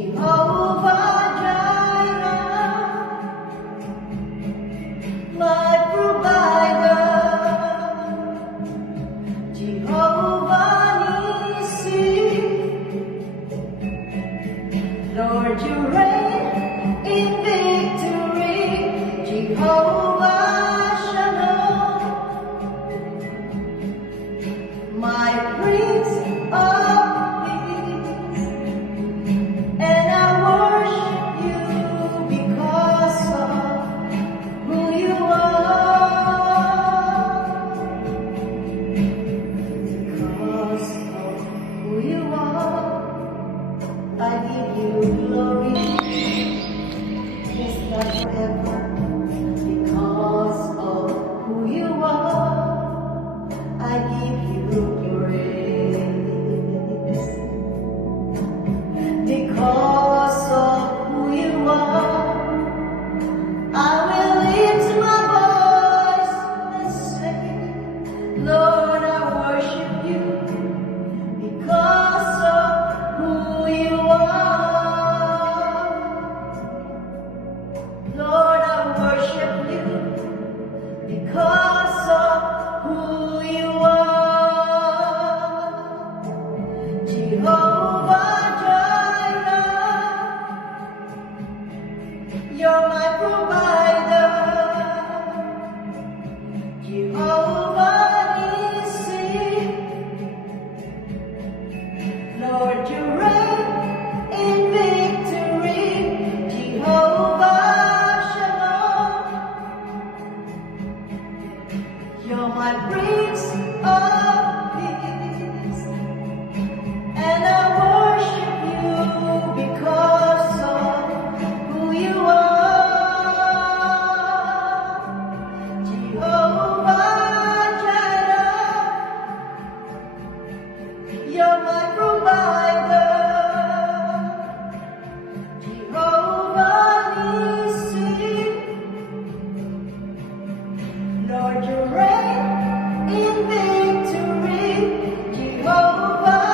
Jehovah Jireh, my provider. Jehovah Nissi, Lord, you reign in victory. Jehovah Shalom, my Prince of Peace, and I worship you because of who you are. Because of who you are, I give you glory. Yes, God, forever. Because of who you are, I give you praise. Because of who you are, I will lift my voice and say, Lord, I worship you. Because of who you are, Lord, I worship you. Because of who you are, Jehovah Jireh, you're my provider. Jehovah Nissi, Lord, you reign in victory. Jehovah Shalom, you're my Prince of Peace, and I worship you because of who you are. Jehovah Jireh, you're my provider. Jehovah Nissi, Lord, you reign in victory. Jehovah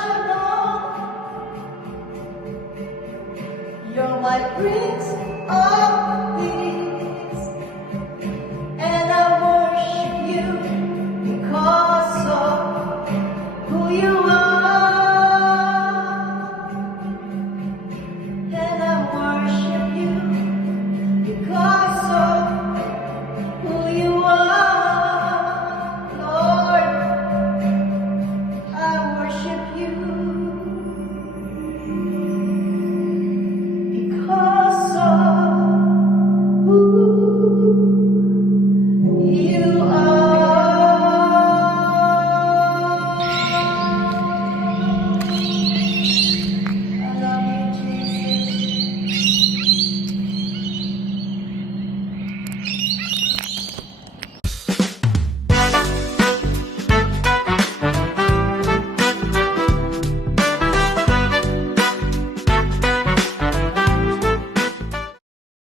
Shalom, you're my Prince of